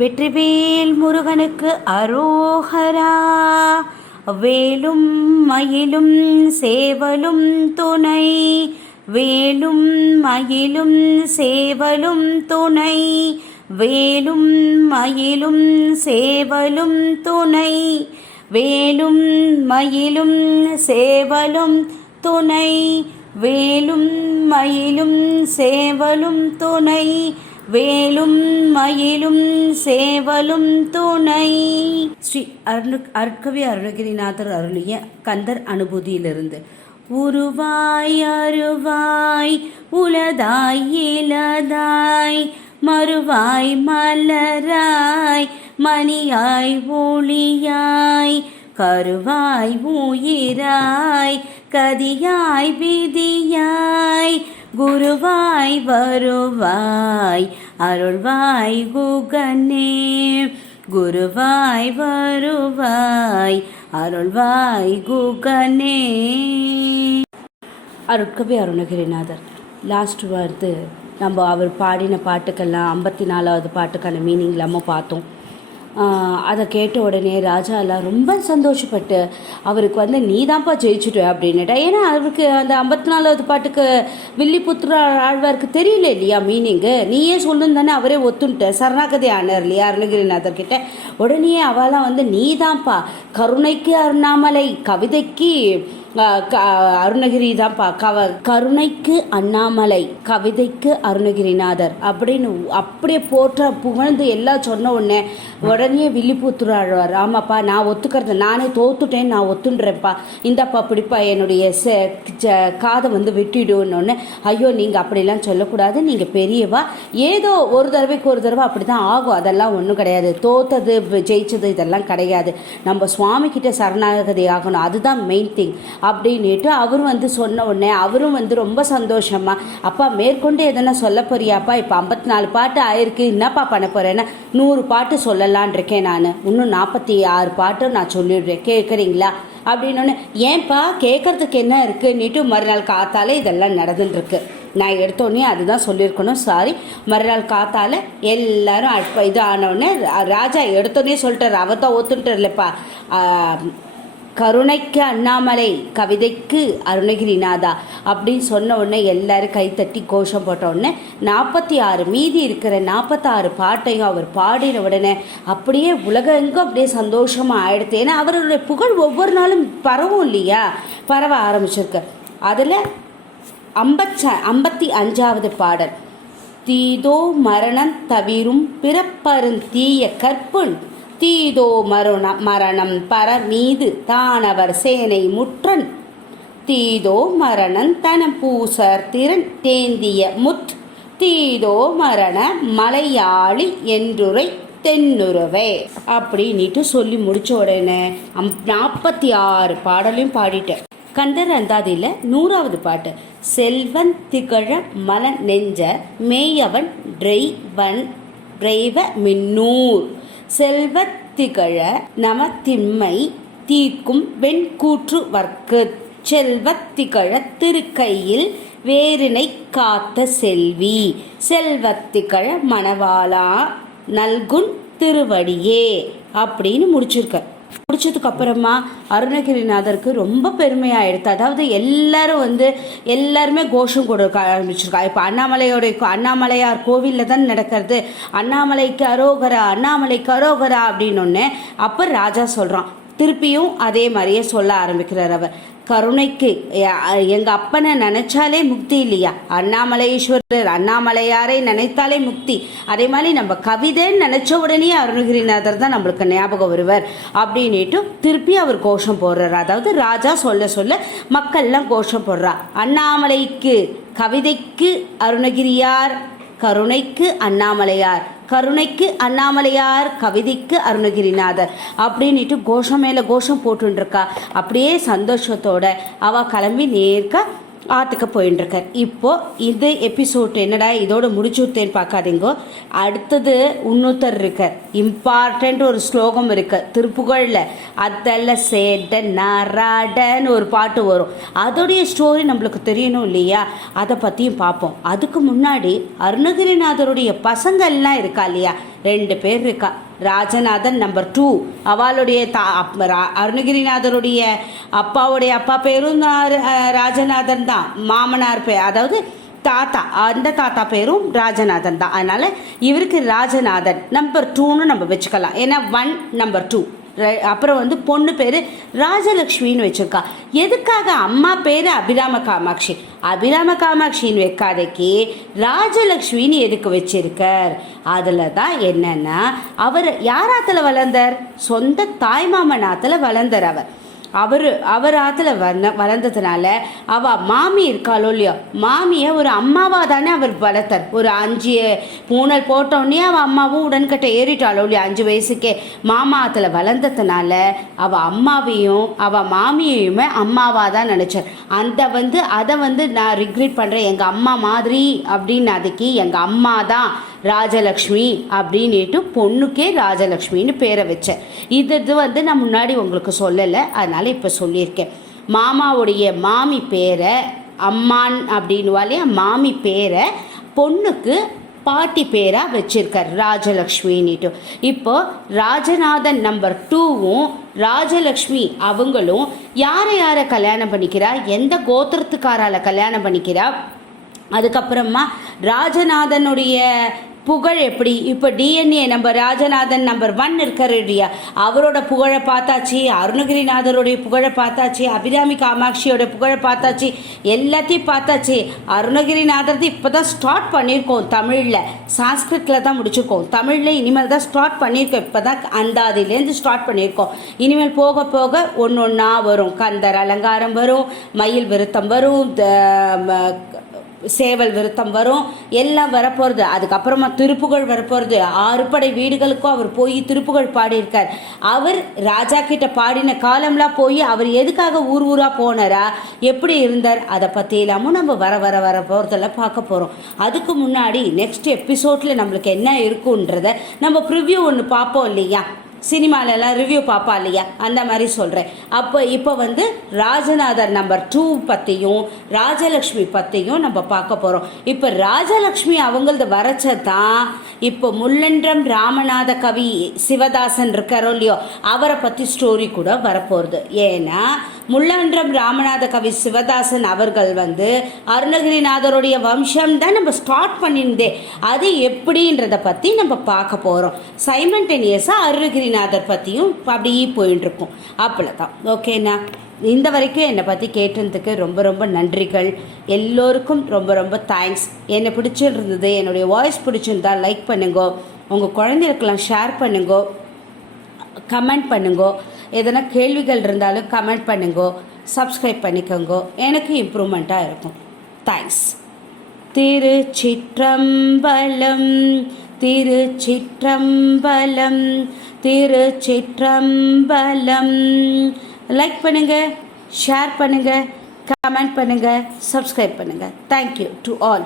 வெற்றிவேல் முருகனுக்கு அரோகரா. வேலும் மயிலும் சேவலும் துணை, வேலும் மயிலும் சேவலும் துணை, வேலும் மயிலும் சேவலும் துணை, வேலும் மயிலும் சேவலும் துணை, வேலும் மயிலும் சேவலும் துணை, வேலும் மயிலும் சேவலும் துணை. ஸ்ரீ அருட்கவி அருணகிரிநாதர் அருளிய கந்தர் அனுபூதியிலிருந்து. உருவாய் அருவாய் உலதாய் இலதாய், மறுவாய் மலராய் மணியாய் ஒளியாய், கருவாய் உயிராய் கதியாய் விதியாய், குருவாய் வருவாய் அருள்வாய் குகனே, குருவாய் வருவாய் அருள்வாய் குகனே. அருட்கவி அருணகிரிநாதர் லாஸ்ட் வருது. நம்ம அவர் பாடின பாட்டுக்கெல்லாம் 54வது பாட்டுக்கான மீனிங் இல்லாமல் பார்த்தோம். அதை கேட்ட உடனே ராஜா எல்லாம் ரொம்ப சந்தோஷப்பட்டு அவருக்கு நீ தான்ப்பா ஜெயிச்சுட்டு அப்படின்னுட்டா. ஏன்னா அவருக்கு அந்த 54வது பாட்டுக்கு வில்லிபுத்திர ஆழ்வாருக்கு தெரியல இல்லையா மீனிங்கு. நீயே சொல்லுன்னு தானே அவரே ஒத்துன்ட்ட சரணாகதி ஆனார் இல்லையா அருணகிரிநாதர் கிட்ட. உடனே அவெல்லாம் நீ தான்ப்பா கருணைக்கு அண்ணாமலை, கவிதைக்கு அருணகிரி தான்ப்பா, கருணைக்கு அண்ணாமலை, கவிதைக்கு அருணகிரிநாதர் அப்படின்னு அப்படியே போற்ற புகழ்ந்து எல்லாம் சொன்ன உடனே வில்லிபுத்திர ஆழ்வார், ஆமாப்பா நான் ஒத்துக்கிறது, நானே தோத்துட்டேன், நான் ஒத்துன்றேன்ப்பா, இந்தாப்பா பிடிப்பா என்னுடைய காதை விட்டுடுன்னு. ஐயோ நீங்கள் அப்படிலாம் சொல்லக்கூடாது, நீங்கள் பெரியவா, ஏதோ ஒரு தடவைக்கு ஒரு தடவை அப்படி தான் ஆகும், அதெல்லாம் ஒன்றும் கிடையாது, தோத்தது ஜெயிச்சது இதெல்லாம் கிடையாது, நம்ம சுவாமி கிட்ட சரணாகதி ஆகணும், அதுதான் மெயின் திங் அப்படின்ட்டு அவரும் சொன்ன உடனே அவரும் ரொம்ப சந்தோஷமா, அப்பா மேற்கொண்டு எதனா சொல்ல போறியாப்பா, இப்போ 54 பாட்டு ஆயிருக்கு, என்னப்பா பண்ண போறேன்னா 100 பாட்டு சொல்லலான் இருக்கேன், நான் இன்னும் 46 பாட்டு நான் சொல்லிடுறேன், கேட்குறீங்களா அப்படின்னு. ஏன்பா கேட்கறதுக்கு என்ன இருக்குன்னுட்டு மறுநாள் காத்தாலே இதெல்லாம் நடந்துட்டுருக்கு. நான் எடுத்தோடனே அதுதான் சொல்லியிருக்கணும், சாரி. மறுநாள் காத்தால எல்லாரும் இது ஆனவுடனே ராஜா எடுத்தோடனே சொல்லிட்டார், அவர் தான் ஒத்துட்டுருலப்பா, கருணைக்கு அண்ணாமலை, கவிதைக்கு அருணகிரிநாதா அப்படின்னு சொன்ன உடனே எல்லாரும் கைத்தட்டி கோஷம் போட்ட உடனே 46 மீதி இருக்கிற 46 பாட்டையும் அவர் பாடின உடனே அப்படியே உலகெங்கும் அப்படியே சந்தோஷமாக ஆயிடுது. ஏன்னா அவருடைய புகழ் ஒவ்வொரு நாளும் பரவும் இல்லையா, பரவ ஆரம்பிச்சிருக்கு. அதில் 55வது பாடல், தீதோ மரணம் தவிரும் பிறப்பரும் தீய கற்புள், தீதோ மரணம் பர மீது தானவர் சேனை முற்றன், தீதோ மரணம் தனம் பூசர் திறன் தேந்திய முற், தீதோ மரண மலையாளி என்றுரை தென்னுறவே அப்படின்ட்டு சொல்லி முடிச்ச உடனே 46 பாடலையும் பாடிட்டேன். கந்தர் அந்தாதியில் 100வது பாட்டு, செல்வன் திகழ மலன் நெஞ்ச மேயவன் டிரைவ மின்னூர், செல்வத் திகழ நம திண்மை தீர்க்கும் வெண்கூற்று வர்க்கு, செல்வத் திகழ திருக்கையில் வேரினை காத்த செல்வி, செல்வத் திகழ மணவாளா நல்குன் திருவடியே அப்படின்னு முடிச்சிருக்க. முடிச்சதுக்கு அப்புறமா அருணகிரிநாதருக்கு ரொம்ப பெருமையாயிடுது. அதாவது எல்லாருமே கோஷம் கொடுக்க ஆரம்பிச்சிருக்கா. இப்போ அண்ணாமலையார் கோவிலில் தான் நடக்கிறது, அண்ணாமலைக்கு அரோகரா, அண்ணாமலைக்கு அரோகரா அப்படின்னு. அப்போ ராஜா சொல்கிறான், திருப்பியும் அதே மாதிரியே சொல்ல ஆரம்பிக்கிறார் அவர், கருணைக்கு எங்கள் அப்பனை நினைச்சாலே முக்தி இல்லையா, அண்ணாமலையீஸ்வரர் அண்ணாமலையாரை நினைத்தாலே முக்தி, அதே மாதிரி நம்ம கவிதைன்னு நினைச்ச உடனே அருணகிரிநாதர் தான் நம்மளுக்கு ஞாபகம் வருவார் அப்படின்ட்டு திருப்பி அவர் கோஷம் போடுறார். அதாவது ராஜா சொல்ல சொல்ல மக்கள்லாம் கோஷம் போடுறா, அண்ணாமலைக்கு கவிதைக்கு அருணகிரியார், கருணைக்கு அண்ணாமலையார், கருணைக்கு அண்ணாமலையார், கவிதைக்கு அருணகிரிநாதர் அப்படின்ட்டு கோஷம் மேலே கோஷம் போட்டுருக்கா. அப்படியே சந்தோஷத்தோட அவள் கிளம்பி நேர்க்க ஆற்றுக்கு போயின்ட்டுருக்கார். இப்போது இந்த எபிசோட் என்னடா இதோட முடிச்சுட்டேன்னு பார்க்காதீங்கோ. அடுத்தது இன்னொருத்தர் இருக்கார், இம்பார்ட்டண்ட் ஒரு ஸ்லோகம் இருக்கு திருப்புகழில். அதல்ல சேட்ட நாராடன்னு ஒரு பாட்டு வரும். அதோடைய ஸ்டோரி நம்மளுக்கு தெரியணும் இல்லையா, அதை பற்றியும் பார்ப்போம். அதுக்கு முன்னாடி அருணகிரிநாதருடைய பசங்கள்லாம் இருக்கா இல்லையா, 2 பேர் இருக்கா. ராஜநாதன் நம்பர் 2, அவளுடைய அருணகிரிநாதருடைய அப்பாவுடைய அப்பா பேரும் ராஜநாதன் தான், மாமனார் பேர் அதாவது தாத்தா, அந்த தாத்தா பேரும் ராஜநாதன் தான். அதனால் இவருக்கு ராஜநாதன் நம்பர் 2ன்னு நம்ம வச்சுக்கலாம். ஏன்னா 1 நம்பர் 2. அப்புறம் பொண்ணு பேர் ராஜலக்ஷ்மின்னு வச்சுருக்கா. எதுக்காக அம்மா பேர் அபிராம காமாட்சி, அபிராம காமாட்சின்னு வைக்காதைக்கு ராஜலக்ஷ்மின்னு எதுக்கு வச்சிருக்கார்? அதில் தான் என்னன்னா, அவர் யாராத்தில் வளர்ந்தார்? சொந்த தாய்மாமன் ஆற்றுல வளர்ந்தார். அவர் ஆற்றுல வளர்ந்ததுனால அவள் மாமி இருக்காளோ இல்லையோ, மாமியை ஒரு அம்மாவாக தானே அவர் வளர்த்தார். ஒரு 5 பூனல் போட்டோடனே அவள் அம்மாவும் உடன்கட்டை ஏறிட்டாளோ இல்லையோ, 5 வயசுக்கே மாமா ஆற்றுல வளர்ந்ததுனால அவள் அம்மாவையும் அவள் மாமியையுமே அம்மாவாக தான் நினச்சார். அதை நான் ரிக்ரெட் பண்ணுறேன், எங்கள் அம்மா மாதிரி அப்படின்னு. அதுக்கு எங்கள் அம்மா தான் ராஜலக்ஷ்மி அப்படின்ட்டு பொண்ணுக்கே ராஜலக்ஷ்மின்னு பேரை வச்சேன். இது நான் முன்னாடி உங்களுக்கு சொல்லலை, அதனால் இப்போ சொல்லியிருக்கேன். மாமாவுடைய மாமி பேரை அம்மான் அப்படின்னுவாலே, மாமி பேரை பொண்ணுக்கு பாட்டி பேராக வச்சிருக்கார் ராஜலக்ஷ்மின்னுட்டு. இப்போ ராஜநாதன் நம்பர் 2வும் ராஜலக்ஷ்மி அவங்களும் யாரை கல்யாணம் பண்ணிக்கிறா, எந்த கோத்திரத்துக்காரால கல்யாணம் பண்ணிக்கிறா, அதுக்கப்புறமா ராஜநாதனுடைய புகழ் எப்படி, இப்போ டிஎன்ஏ நம்ம ராஜநாதன் நம்பர் 1 இருக்கார் இல்லையா, அவரோட புகழை பார்த்தாச்சு, அருணகிரிநாதருடைய புகழை பார்த்தாச்சு, அபிராமி காமாட்சியோட புகழை பார்த்தாச்சு, எல்லாத்தையும் பார்த்தாச்சு. அருணகிரிநாதர் இப்போ தான் ஸ்டார்ட் பண்ணியிருக்கோம் தமிழில், சான்ஸ்கிரிட்டில் தான் முடிச்சிருக்கோம், தமிழில் இனிமேல் தான் ஸ்டார்ட் பண்ணியிருக்கோம். இப்போ தான் அந்தாதிலேருந்து ஸ்டார்ட் பண்ணியிருக்கோம். இனிமேல் போக போக ஒன்றா வரும். கந்தர் அலங்காரம் வரும், மயில் விருத்தம் வரும், சேவல் விருத்தம் வரும், எல்லாம் வரப்போகிறது. அதுக்கப்புறமா திருப்புகழ் வரப்போகிறது. 6 படை வீடுகளுக்கும் அவர் போய் திருப்புகழ் பாடியிருக்கார். அவர் ராஜா கிட்ட பாடின காலம்லாம் போய் அவர் எதுக்காக ஊராக போனாரா, எப்படி இருந்தார், அதை பற்றி எல்லாமும் நம்ம வர போகிறதெல்லாம் பார்க்க போகிறோம். அதுக்கு முன்னாடி நெக்ஸ்ட் எபிசோடில் நம்மளுக்கு என்ன இருக்குன்றத நம்ம ப்ரிவ்யூ ஒன்று பார்ப்போம் இல்லையா, சினிமாலெல்லாம் ரிவ்யூ பார்ப்பா இல்லையா, அந்த மாதிரி சொல்கிறேன். இப்போ ராஜநாதர் நம்பர் 2 பற்றியும் ராஜலக்ஷ்மி பற்றியும் நம்ம பார்க்க போகிறோம். இப்போ ராஜலக்ஷ்மி அவங்களது வரைச்சதான் இப்போ முள்ளன்றம் ராமநாத கவி சிவதாசன் இருக்காரோ இல்லையோ, அவரை பற்றி ஸ்டோரி கூட வரப்போகிறது. ஏன்னா முள்ளன்றம் ராமநாத கவி சிவதாசன் அவர்கள் அருணகிரிநாதருடைய வம்சம் தான் நம்ம ஸ்டார்ட் பண்ணியிருந்தே, அது எப்படின்றத பற்றி நம்ம பார்க்க போகிறோம். சைமல்டேனியஸாக அருணகிரிநாதர் பற்றியும் அப்படியே போயிட்டுருக்கும். அப்படிதான் ஓகேண்ணா. இந்த வரைக்கும் என்னை பற்றி கேட்டதுக்கு ரொம்ப நன்றிகள். எல்லோருக்கும் ரொம்ப தேங்க்ஸ். என்னை பிடிச்சிருந்தது, என்னுடைய வாய்ஸ் பிடிச்சிருந்தா லைக் பண்ணுங்கோ, உங்கள் குழந்தைகளுக்கெல்லாம் ஷேர் பண்ணுங்கோ, கமெண்ட் பண்ணுங்கோ, எதனா கேள்விகள் இருந்தாலும் கமெண்ட் பண்ணுங்கோ, சப்ஸ்கிரைப் பண்ணிக்கோங்கோ, எனக்கு இம்ப்ரூவ்மெண்ட்டாக இருக்கும். தேங்க்ஸ். திருச்சிற்றம்பலம் திருச்சிற்றம்பலம் திருச்சிற்றம்பலம். லைக் பண்ணுங்கள், ஷேர் பண்ணுங்கள், கமெண்ட் பண்ணுங்கள், சப்ஸ்கிரைப் பண்ணுங்கள். Thank you to all.